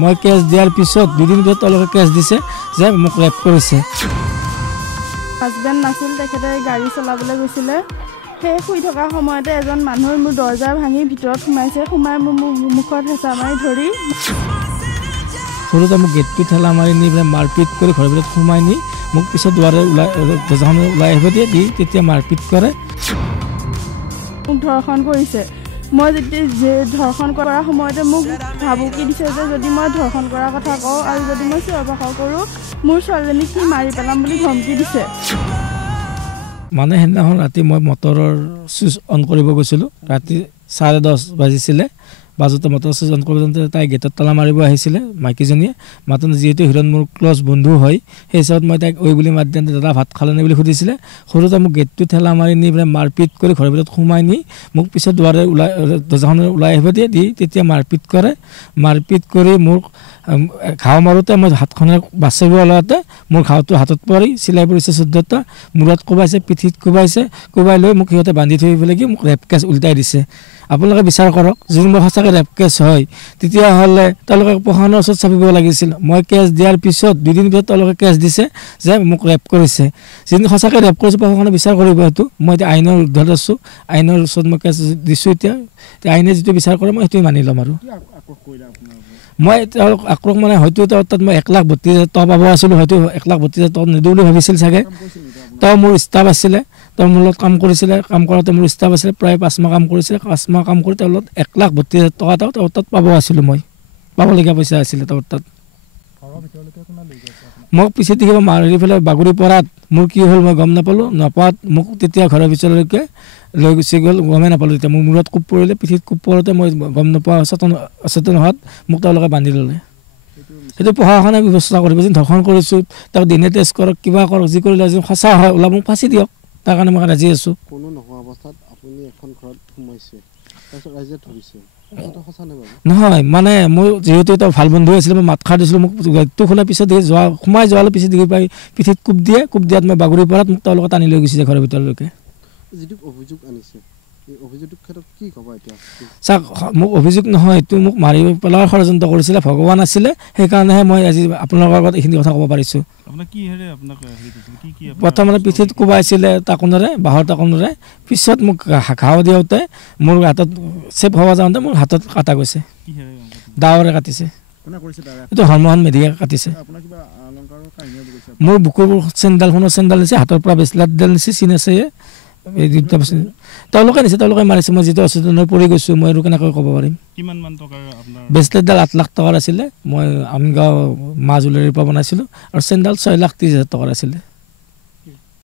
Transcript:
মই কেছ দিয়াৰ পিছত দুদিন পিছত তেওঁলোকে কেছ দিছে যে মোক ৰেপ কৰিছে। হাজবেণ্ড নাছিল, তেখেতে গাড়ী চলাবলৈ গৈছিলে। সেই শুই থকা সময়তে এজন মানুহে মোৰ দৰ্জা ভাঙি ভিতৰত সোমাইছে, সোমাই মোৰ মুখত হেঁচা মাৰি ধৰি সৰুতে মোক গেটটো ঠেলা মাৰি নি পেলাই মাৰপিট কৰি ঘৰৰ ভিতৰত সোমাই নি মোক পিছত দুৱাৰে দৰ্জাখন ওলাই আহিব দিয়ে, দি তেতিয়া মাৰপিট কৰে। মোক ধৰ্ষণ কৰিছে। মই যেতিয়া ধৰ্ষণ কৰাৰ সময়তে মোক ভাবুকি দিছে যে যদি মই ধৰ্ষণ কৰাৰ কথা কওঁ আৰু যদি মই চিঞৰ বাখৰ কৰোঁ মোৰ ছোৱালীজনীক সি মাৰি পেলাম বুলি ধমকি দিছে। মানে সেইদিনাখন ৰাতি মই মটৰৰ চুইচ অন কৰিব গৈছিলোঁ, ৰাতি 10:30 বাজিছিলে। বাজুতে মটৰ চুইচ অন কৰিব যাওঁতে তাই গেটত তালা মাৰিব আহিছিলে মাইকীজনীয়ে। মাতনে যিহেতু হিৰণ মোৰ ক্লজ বন্ধু হয়, সেই হিচাপত মই তাইক ঐ বুলি মাত দিওঁতে দাদা ভাত খালেনে বুলি সুধিছিলে। সৰুতে মোক গেটটো ঠেলা মাৰি নি পেলাই মাৰপিট কৰি ঘৰৰ ভিতৰত সোমাই নি মোক পিছত দুৱাৰে দৰ্জাখন ওলাই আহিব দিয়ে, দি তেতিয়া মাৰপিট কৰে। মাৰপিট কৰি মোক ঘাও মাৰোঁতে মই হাতখনে বাচিব ওলাওঁতে মোৰ ঘাওটো হাতত পৰি চিলাই পৰিছে 14টা, মূৰত কোবাইছে, পিঠিত কোবাইছে। কোবাই লৈ মোক সিহঁতে বান্ধি থৈ পেলাই কি মোক ৰেপ কেছ উল্টাই দিছে। আপোনালোকে বিচাৰ কৰক, যদি মোৰ সঁচাকৈ ৰেপ কেছ হয় তেতিয়াহ'লে তেওঁলোকে প্ৰশাসনৰ ওচৰত চাপিব লাগিছিল। মই কেছ দিয়াৰ পিছত দুদিন পিছত তেওঁলোকে কেছ দিছে যে মোক ৰেপ কৰিছে। যদি সঁচাকৈ ৰেপ কৰিছে প্ৰশাসনে বিচাৰ কৰিব সেইটো। মই এতিয়া আইনৰ উৰ্ধত আছোঁ, আইনৰ ওচৰত মই কেছ দিছোঁ। এতিয়া আইনে যিটো বিচাৰ কৰে মই সেইটোৱে মানি ল'ম। আৰু মই তেওঁলোক আক্ৰোশ মানে হয়তো তাত মই 1,32,000 টকা পাব আছিলোঁ, হয়তো 1,32,000 টকা নিদিওঁ বুলি ভাবিছিল চাগে। তেওঁ মোৰ ষ্টাফ আছিলে, তেওঁ মোৰ লগত কাম কৰিছিলে। কাম কৰোঁতে মোৰ ষ্টাফ আছিলে, প্ৰায় 5 মাহ কাম কৰিছিলে। 5 মাহ কাম কৰি তেওঁৰ লগত 1,32,000 টকা তেওঁৰ তাত পাব আছিলোঁ। মই পাবলগীয়া পইচা আছিলে তেওঁৰ তাত। মোক পিছে দেখিব মাৰি পেলাই বাগৰি পৰাত মোৰ কি হ'ল মই গম নাপালোঁ। নাপাত মোক তেতিয়া ঘৰৰ ভিতৰলৈকে লৈ গুচি গ'ল, গমেই নাপালোঁ। তেতিয়া মোৰ মূৰত কোব পৰিলে, পিঠিত কোব পৰোঁতে মই গম নাপাওঁ, অচেতন হোৱাত মোক তেওঁলোকে বান্ধি ল'লে। সেইটো প্ৰশাসনে ব্যৱস্থা কৰিব। যেন ধৰ্ষণ কৰিছোঁ তাক দিনে টেষ্ট কৰক, কিবা কৰক, যি কৰিলে যদি সঁচা হয় ওলা মোক ফাঁচি দিয়ক। তাৰ কাৰণে মই ৰাজি আছোঁ। কোনো নোহোৱা অৱস্থাত আপুনি এখন ঘৰত সোমাইছে, তাৰপিছত ৰাইজে ধৰিছে, সঁচা নে বাৰু? নহয়, মানে মোৰ যিহেতু এটা ভাল বন্ধু আছিলে, মই মাত খাৰ দিছিলোঁ। মোক গেটটো খোলাৰ পিছত সোমাই যোৱাৰ পিছত দেখি পাই পিঠিত কোব দিয়ে। কোব দিয়াত মই বাগৰি পৰাত মোক তেওঁলোকে টানি লৈ গৈছে ঘৰৰ ভিতৰলৈকে। যিটো অভিযোগ আনিছে এই অভিযোগটোৰ ক্ষেত্ৰত কি ক'ব এতিয়া? চাওক, মোক অভিযোগ নহয়, এইটো মোক মাৰি পেলোৱাৰ ষড়যন্ত্ৰ কৰিছিলে, ভগৱান আছিলে। সেইকাৰণেহে মই আজি আপোনালোকৰ আগত এইখিনি কথা ক'ব পাৰিছোঁ। প্ৰথমতে পিঠিত কোবাইছিলে টাকোনেৰে, বাঁহৰ টাকোনেৰে। পিছত মোক ঘাও দিওঁতে মোৰ হাতত চেপ হ'ব যাওঁতে মোৰ হাতত কাটা গৈছে, দাৱৰে কাটিছে। এইটো হৰমোহন মেধিয়ে কাটিছে। মোৰ বুকুৰ চেণ্ডালখনৰ চেণ্ডাল নিছে, হাতৰ পৰা ব্ৰেচলেটডাল নিছে, চিন আছে এই দুটা বস্তু তেওঁলোকে নিছে, তেওঁলোকে মাৰিছে। মই যিটো অচেতন হৈ পৰি গৈছোঁ, মই আৰু কেনেকৈ ক'ব পাৰিম। ব্ৰেচলেটডাল 8 লাখ টকাৰ আছিলে, মই আমগাঁও মাজুলীৰ পৰা বনাইছিলোঁ। আৰু চেণ্ডাল 6,30,000 টকাৰ আছিলে।